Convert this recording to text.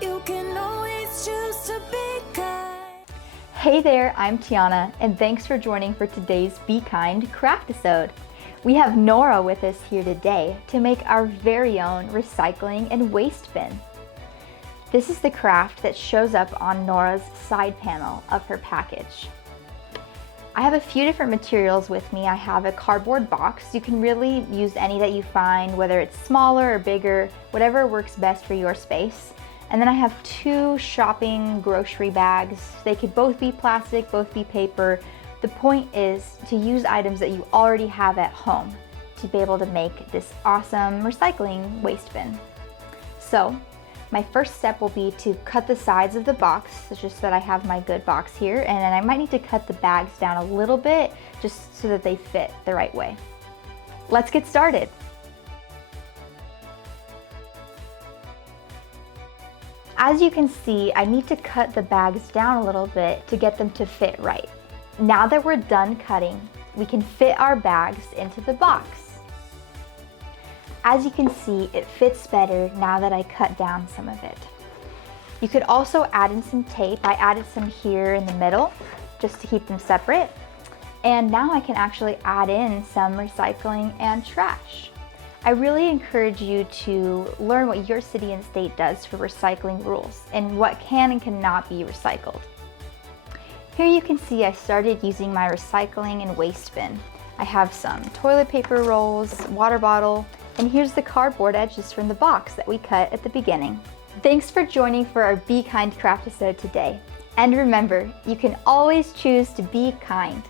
You can always choose to be kind. Hey there, I'm Tiana, and thanks for joining for today's BeKind Craftisode. We have Nora with us here today to make our very own recycling and waste bin. This is the craft that shows up on Nora's side panel of her package. I have a few different materials with me. I have a cardboard box. You can really use any that you find, whether it's smaller or bigger, whatever works best for your space. And then I have two shopping grocery bags. They could both be plastic, both be paper. The point is to use items that you already have at home to be able to make this awesome recycling waste bin. So my first step will be to cut the sides of the box, just so that I have my good box here, and then I might need to cut the bags down a little bit just so that they fit the right way. Let's get started. As you can see, I need to cut the bags down a little bit to get them to fit right. Now that we're done cutting, we can fit our bags into the box. As you can see, it fits better now that I cut down some of it. You could also add in some tape. I added some here in the middle just to keep them separate. And now I can actually add in some recycling and trash. I really encourage you to learn what your city and state does for recycling rules and what can and cannot be recycled. Here you can see I started using my recycling and waste bin. I have some toilet paper rolls, water bottle, and here's the cardboard edges from the box that we cut at the beginning. Thanks for joining for our BeKind Craftisode today. And remember, you can always choose to be kind.